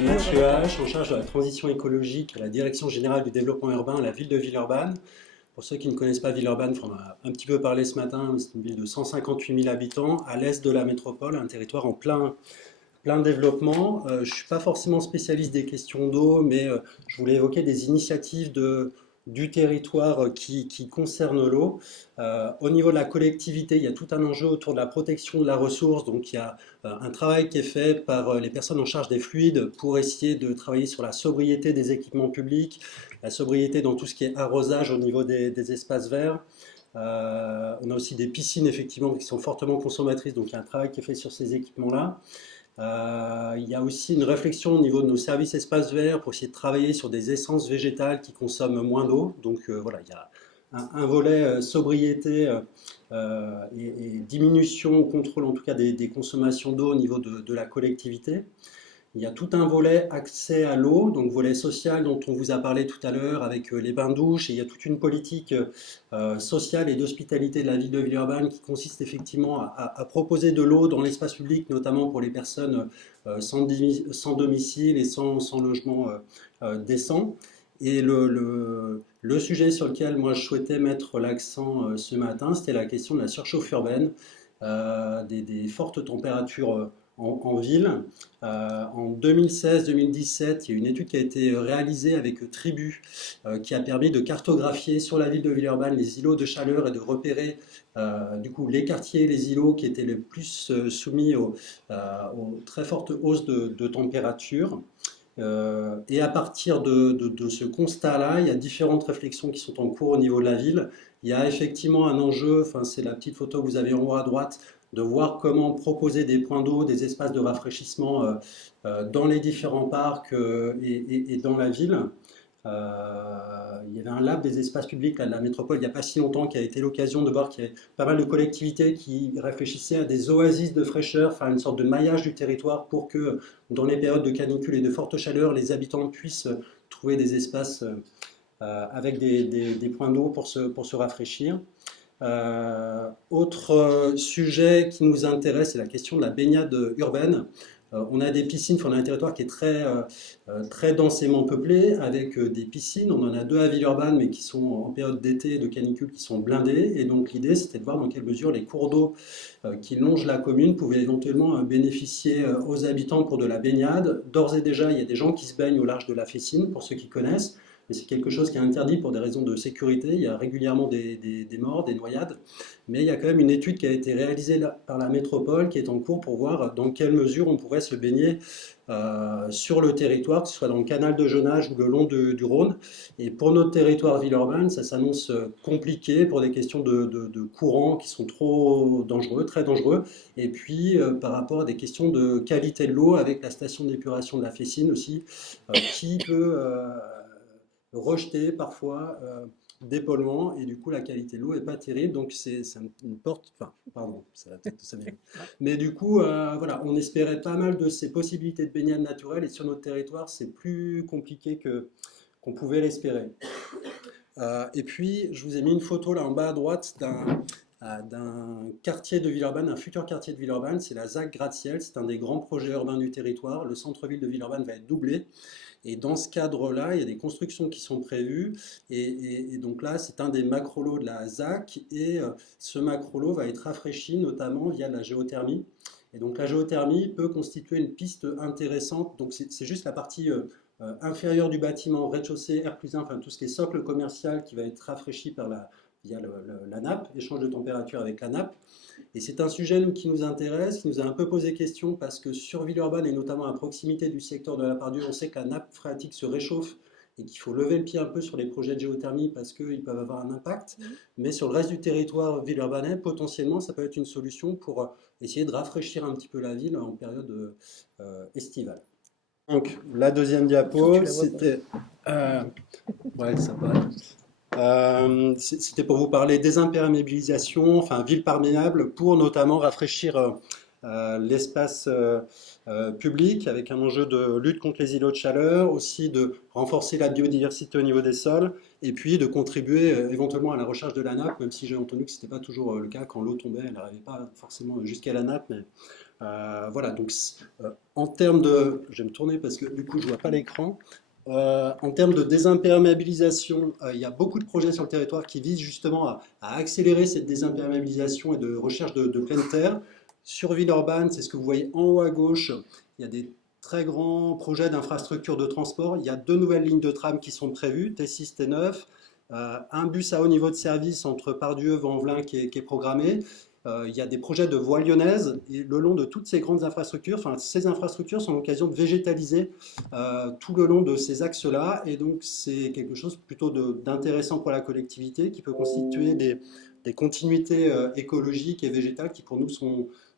suis Mathieu H, en charge de la transition écologique à la Direction générale du développement urbain à la ville de Villeurbanne. Pour ceux qui ne connaissent pas Villeurbanne, on en a un petit peu parlé ce matin, c'est une ville de 158 000 habitants à l'est de la métropole, un territoire en plein développement. Je ne suis pas forcément spécialiste des questions d'eau, mais je voulais évoquer des initiatives du territoire qui concernent l'eau. Au niveau de la collectivité, il y a tout un enjeu autour de la protection de la ressource. Donc il y a un travail qui est fait par les personnes en charge des fluides pour essayer de travailler sur la sobriété des équipements publics, la sobriété dans tout ce qui est arrosage au niveau des espaces verts. On a aussi des piscines effectivement qui sont fortement consommatrices, donc il y a un travail qui est fait sur ces équipements-là. Il y a aussi une réflexion au niveau de nos services espaces verts pour essayer de travailler sur des essences végétales qui consomment moins d'eau. Donc voilà, il y a un volet sobriété et diminution, contrôle en tout cas des consommations d'eau au niveau de la collectivité. Il y a tout un volet accès à l'eau, donc volet social dont on vous a parlé tout à l'heure avec les bains-douches. Et il y a toute une politique sociale et d'hospitalité de la ville de Villeurbanne qui consiste effectivement à proposer de l'eau dans l'espace public, notamment pour les personnes sans domicile et sans logement décent. Et le sujet sur lequel moi je souhaitais mettre l'accent ce matin, c'était la question de la surchauffe urbaine, des fortes températures en ville. En 2016-2017, il y a une étude qui a été réalisée avec Tribu, qui a permis de cartographier sur la ville de Villeurbanne les îlots de chaleur et de repérer du coup les quartiers, les îlots qui étaient les plus soumis aux très fortes hausses de température. Et à partir de ce constat-là, il y a différentes réflexions qui sont en cours au niveau de la ville. Il y a effectivement un enjeu, enfin, c'est la petite photo que vous avez en haut à droite, de voir comment proposer des points d'eau, des espaces de rafraîchissement dans les différents parcs et dans la ville. Il y avait un lab des espaces publics là, de la métropole il n'y a pas si longtemps qui a été l'occasion de voir qu'il y avait pas mal de collectivités qui réfléchissaient à des oasis de fraîcheur, enfin une sorte de maillage du territoire pour que dans les périodes de canicule et de forte chaleur, les habitants puissent trouver des espaces avec des points d'eau pour se rafraîchir. Autre sujet qui nous intéresse, c'est la question de la baignade urbaine. On a des piscines, on a un territoire qui est très densément peuplé, avec des piscines. On en a deux à Villeurbanne, mais qui sont en période d'été, de canicule, qui sont blindées. Et donc l'idée, c'était de voir dans quelle mesure les cours d'eau qui longent la commune pouvaient éventuellement bénéficier aux habitants pour de la baignade. D'ores et déjà, il y a des gens qui se baignent au large de la Fessine, pour ceux qui connaissent. Mais c'est quelque chose qui est interdit pour des raisons de sécurité. Il y a régulièrement des morts, des noyades. Mais il y a quand même une étude qui a été réalisée par la métropole qui est en cours pour voir dans quelle mesure on pourrait se baigner sur le territoire, que ce soit dans le canal de Jonage ou le long du Rhône. Et pour notre territoire Villeurbanne, ça s'annonce compliqué pour des questions de courants qui sont trop dangereux, très dangereux. Et puis par rapport à des questions de qualité de l'eau avec la station d'épuration de la Fessine aussi, qui peut rejeter parfois des polluants et du coup la qualité de l'eau est pas terrible, donc c'est une porte, enfin pardon, ça va peut-être ça vient. Mais du coup voilà, on espérait pas mal de ces possibilités de baignade naturelle et sur notre territoire c'est plus compliqué qu'on pouvait l'espérer. Et puis je vous ai mis une photo là en bas à droite d'un quartier de Villeurbanne, un futur quartier de Villeurbanne, c'est la ZAC Gratte-Ciel, c'est un des grands projets urbains du territoire. Le centre-ville de Villeurbanne va être doublé. Et dans ce cadre-là, il y a des constructions qui sont prévues. Et donc là, c'est un des macro-lots de la ZAC. Et ce macro-lot va être rafraîchi notamment via de la géothermie. Et donc la géothermie peut constituer une piste intéressante. Donc c'est juste la partie inférieure du bâtiment, rez-de-chaussée, R+1, enfin tout ce qui est socle commercial qui va être rafraîchi via la nappe, échange de température avec la nappe. Et c'est un sujet qui nous intéresse, qui nous a un peu posé question parce que sur Villeurbanne et notamment à proximité du secteur de la Part-Dieu, on sait que la nappe phréatique se réchauffe et qu'il faut lever le pied un peu sur les projets de géothermie parce qu'ils peuvent avoir un impact. Mais sur le reste du territoire villeurbanais, potentiellement, ça peut être une solution pour essayer de rafraîchir un petit peu la ville en période estivale. Donc, la deuxième diapo, c'était... ouais, ça c'était pour vous parler des imperméabilisations, enfin ville perméable, pour notamment rafraîchir l'espace public avec un enjeu de lutte contre les îlots de chaleur, aussi de renforcer la biodiversité au niveau des sols et puis de contribuer éventuellement à la recherche de la nappe, même si j'ai entendu que ce n'était pas toujours le cas quand l'eau tombait, elle n'arrivait pas forcément jusqu'à la nappe. Mais, voilà, donc en termes de... Je vais me tourner parce que du coup je ne vois pas l'écran. En termes de désimperméabilisation, il y a beaucoup de projets sur le territoire qui visent justement à accélérer cette désimperméabilisation et de recherche de pleine terre. Sur Villeurbanne, c'est ce que vous voyez en haut à gauche, il y a des très grands projets d'infrastructures de transport. Il y a 2 nouvelles lignes de tram qui sont prévues, T6, T9, un bus à haut niveau de service entre Pardieu et Vanvelin qui est programmé. Il y a des projets de voies lyonnaises et le long de toutes ces grandes infrastructures, enfin ces infrastructures sont l'occasion de végétaliser tout le long de ces axes-là, et donc c'est quelque chose plutôt d'intéressant pour la collectivité qui peut constituer des continuités écologiques et végétales qui pour nous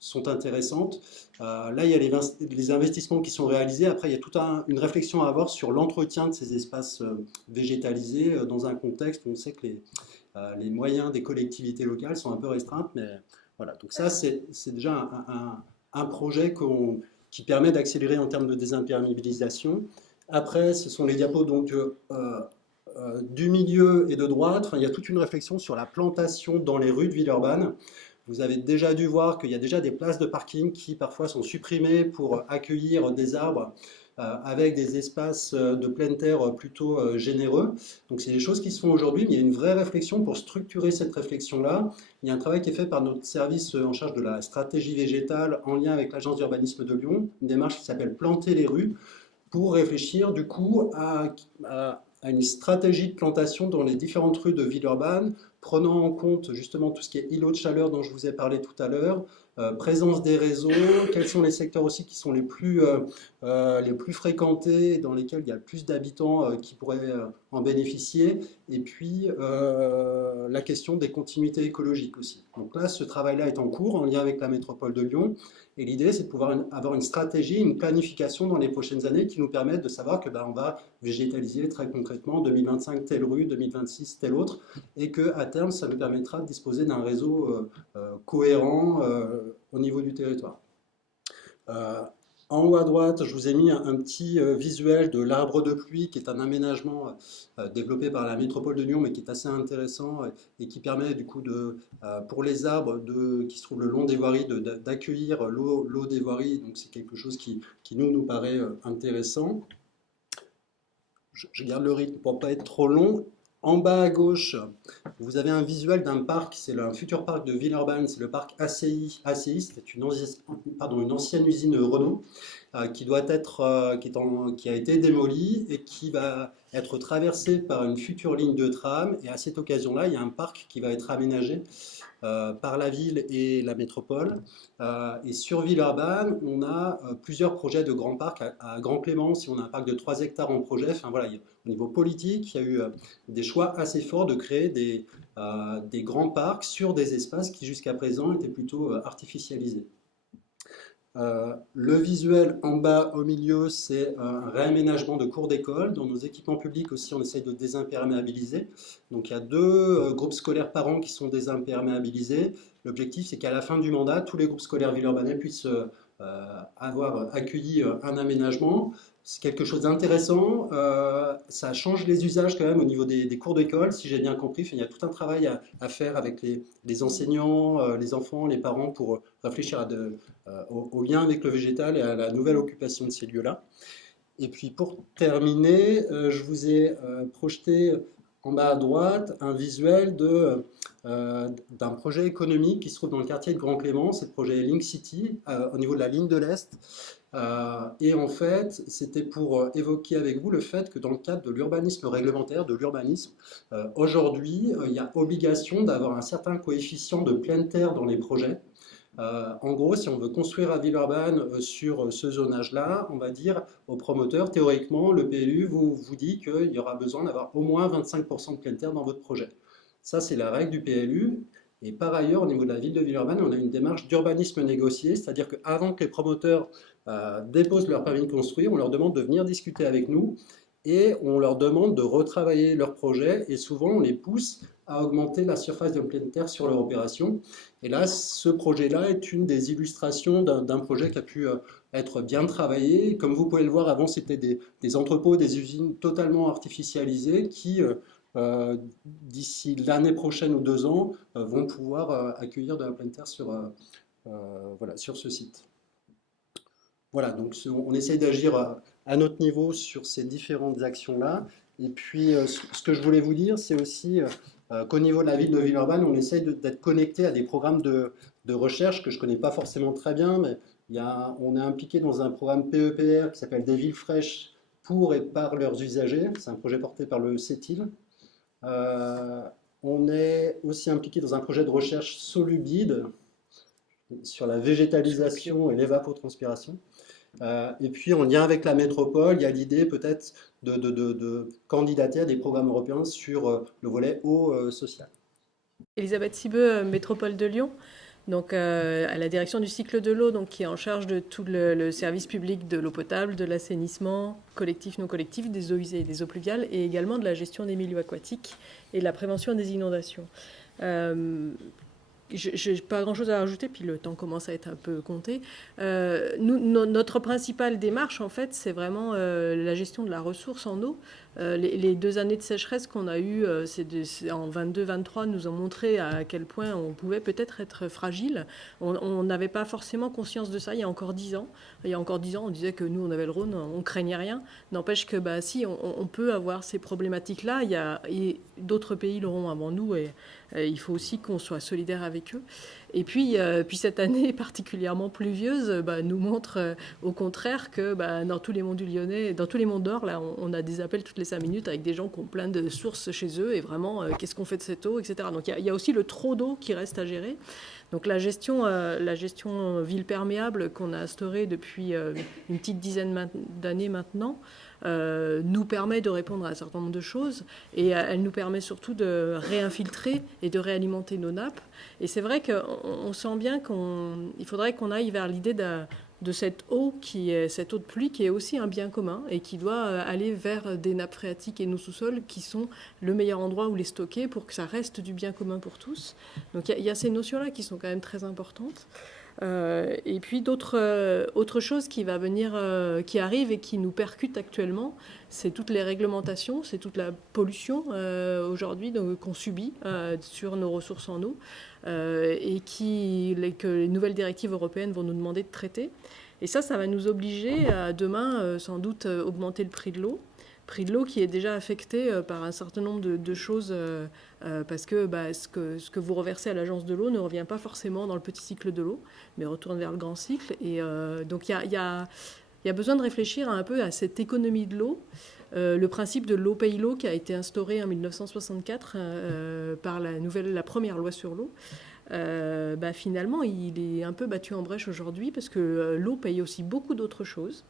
sont intéressantes. Là, il y a les investissements qui sont réalisés. Après, il y a toute une réflexion à avoir sur l'entretien de ces espaces végétalisés dans un contexte où on sait que les moyens des collectivités locales sont un peu restreints. Mais voilà, donc ça, c'est déjà un projet qui permet d'accélérer en termes de désimperméabilisation. Après, ce sont les diapos donc, du milieu et de droite. Enfin, il y a toute une réflexion sur la plantation dans les rues de Villeurbanne. Vous avez déjà dû voir qu'il y a déjà des places de parking qui parfois sont supprimées pour accueillir des arbres avec des espaces de pleine terre plutôt généreux. Donc c'est des choses qui se font aujourd'hui, mais il y a une vraie réflexion pour structurer cette réflexion-là. Il y a un travail qui est fait par notre service en charge de la stratégie végétale en lien avec l'Agence d'urbanisme de Lyon, une démarche qui s'appelle Planter les rues, pour réfléchir du coup à une stratégie de plantation dans les différentes rues de Villeurbanne, prenant en compte justement tout ce qui est îlots de chaleur dont je vous ai parlé tout à l'heure, présence des réseaux, quels sont les secteurs aussi qui sont les plus fréquentés, dans lesquels il y a le plus d'habitants qui pourraient en bénéficier, et puis la question des continuités écologiques aussi. Donc là, ce travail-là est en cours en lien avec la métropole de Lyon, et l'idée c'est de pouvoir avoir une stratégie, une planification dans les prochaines années qui nous permettent de savoir que on va végétaliser très concrètement 2025 telle rue, 2026 telle autre, et qu'à terme ça nous permettra de disposer d'un réseau cohérent au niveau du territoire. En haut à droite, je vous ai mis un petit visuel de l'arbre de pluie, qui est un aménagement développé par la métropole de Lyon, mais qui est assez intéressant et qui permet du coup pour les arbres qui se trouvent le long des voiries d'accueillir l'eau des voiries. Donc c'est quelque chose qui nous paraît intéressant. Je garde le rythme pour ne pas être trop long. En bas à gauche, vous avez un visuel d'un parc, c'est un futur parc de Villeurbanne, c'est le parc ACI. ACI, c'était une ancienne usine Renault qui a été démolie et qui va être traversée par une future ligne de tram. Et à cette occasion-là, il y a un parc qui va être aménagé par la ville et la métropole. Et sur Villeurbanne, on a plusieurs projets de grands parcs. À Grand Clémence, on a un parc de 3 hectares en projet. Enfin, voilà, au niveau politique, il y a eu des choix assez forts de créer des grands parcs sur des espaces qui jusqu'à présent étaient plutôt artificialisés. Le visuel en bas au milieu, c'est un réaménagement de cours d'école. Dans nos équipements publics aussi, on essaye de désimperméabiliser. Donc il y a 2 groupes scolaires par an qui sont désimperméabilisés. L'objectif, c'est qu'à la fin du mandat, tous les groupes scolaires villeurbanais puissent avoir accueilli un aménagement. C'est quelque chose d'intéressant. Ça change les usages quand même au niveau des cours d'école, si j'ai bien compris. Enfin, il y a tout un travail à faire avec les enseignants, les enfants, les parents pour réfléchir au lien avec le végétal et à la nouvelle occupation de ces lieux-là. Et puis pour terminer, je vous ai projeté en bas à droite un visuel d'un projet économique qui se trouve dans le quartier de Grand Clément. C'est le projet Link City au niveau de la ligne de l'Est. Et en fait, c'était pour évoquer avec vous le fait que dans le cadre de l'urbanisme réglementaire, de l'urbanisme, aujourd'hui, il y a obligation d'avoir un certain coefficient de pleine terre dans les projets. En gros, si on veut construire à Villeurbanne sur ce zonage-là, on va dire aux promoteurs, théoriquement, le PLU vous dit qu'il y aura besoin d'avoir au moins 25% de pleine terre dans votre projet. Ça, c'est la règle du PLU. Et par ailleurs, au niveau de la ville de Villeurbanne, on a une démarche d'urbanisme négocié, c'est-à-dire qu'avant que les promoteurs déposent leur permis de construire, on leur demande de venir discuter avec nous et on leur demande de retravailler leur projet et souvent on les pousse à augmenter la surface de pleine terre sur leur opération. Et là, ce projet-là est une des illustrations d'un projet qui a pu être bien travaillé. Comme vous pouvez le voir, avant, c'était des entrepôts, des usines totalement artificialisées qui, d'ici l'année prochaine ou 2 ans, vont pouvoir accueillir de la pleine terre voilà, sur ce site. Voilà, donc on essaye d'agir à notre niveau sur ces différentes actions-là. Et puis, ce que je voulais vous dire, c'est aussi qu'au niveau de la ville de Villeurbanne, on essaye d'être connecté à des programmes de recherche que je ne connais pas forcément très bien, mais on est impliqué dans un programme PEPR qui s'appelle Des villes fraîches pour et par leurs usagers. C'est un projet porté par le CETIL. Euh, on est aussi impliqué dans un projet de recherche Solubide sur la végétalisation et l'évapotranspiration. Et puis, en lien avec la métropole, il y a l'idée peut-être de candidater à des programmes européens sur le volet eau sociale. Elisabeth Sibeux, Métropole de Lyon, donc à la direction du cycle de l'eau, donc qui est en charge de tout le service public de l'eau potable, de l'assainissement collectif, non collectif, des eaux usées et des eaux pluviales, et également de la gestion des milieux aquatiques et de la prévention des inondations. Je n'ai pas grand-chose à rajouter, puis le temps commence à être un peu compté. Notre principale démarche, en fait, c'est vraiment la gestion de la ressource en eau. Les 2 années de sécheresse qu'on a eues en 22-23 nous ont montré à quel point on pouvait peut-être être fragile. On n'avait pas forcément conscience de ça il y a encore 10 ans. Il y a encore 10 ans, on disait que nous, on avait le Rhône, on craignait rien. N'empêche que si, on peut avoir ces problématiques-là. Et d'autres pays l'auront avant nous, et il faut aussi qu'on soit solidaire avec eux. Et puis cette année particulièrement pluvieuse nous montre au contraire que dans tous les monts du Lyonnais, dans tous les monts d'Or, là, on a des appels toutes les 5 minutes avec des gens qui ont plein de sources chez eux, et vraiment, qu'est-ce qu'on fait de cette eau, etc. Donc il y a aussi le trop d'eau qui reste à gérer. Donc la gestion ville perméable qu'on a instaurée depuis une petite dizaine d'années maintenant nous permet de répondre à un certain nombre de choses, et elle nous permet surtout de réinfiltrer et de réalimenter nos nappes. Et c'est vrai qu'on sent bien qu'il faudrait qu'on aille vers l'idée de cette eau cette eau de pluie qui est aussi un bien commun et qui doit aller vers des nappes phréatiques et nos sous-sols qui sont le meilleur endroit où les stocker pour que ça reste du bien commun pour tous. Donc il y a ces notions-là qui sont quand même très importantes. Et puis autre chose qui va venir, qui arrive et qui nous percute actuellement, c'est toutes les réglementations, c'est toute la pollution aujourd'hui qu'on subit sur nos ressources en eau et que les nouvelles directives européennes vont nous demander de traiter. Et ça va nous obliger à demain sans doute augmenter le prix de l'eau. Prix de l'eau qui est déjà affecté par un certain nombre de choses parce que ce que vous reversez à l'agence de l'eau ne revient pas forcément dans le petit cycle de l'eau, mais retourne vers le grand cycle. Et donc il y a besoin de réfléchir un peu à cette économie de l'eau. Le principe de l'eau paye l'eau qui a été instauré en 1964 par la première loi sur l'eau. Finalement, il est un peu battu en brèche aujourd'hui parce que l'eau paye aussi beaucoup d'autres choses.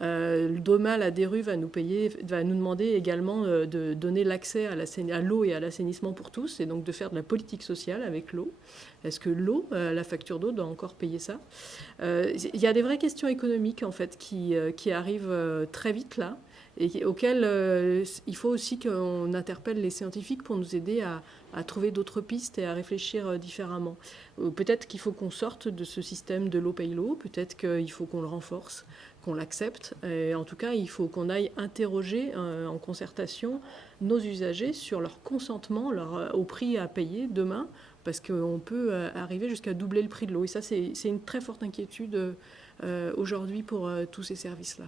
Demain, la DRU va nous demander également de donner l'accès à l'eau et à l'assainissement pour tous, et donc de faire de la politique sociale avec l'eau. Est-ce que l'eau, la facture d'eau, doit encore payer ça ? Il y a des vraies questions économiques en fait qui arrivent très vite là, et auxquelles il faut aussi qu'on interpelle les scientifiques pour nous aider à trouver d'autres pistes et à réfléchir différemment. Peut-être qu'il faut qu'on sorte de ce système de l'eau paye l'eau, peut-être qu'il faut qu'on le renforce, qu'on l'accepte. Et en tout cas, il faut qu'on aille interroger en concertation nos usagers sur leur consentement au prix à payer demain, parce qu'on peut arriver jusqu'à doubler le prix de l'eau. Et ça, c'est une très forte inquiétude aujourd'hui pour tous ces services-là.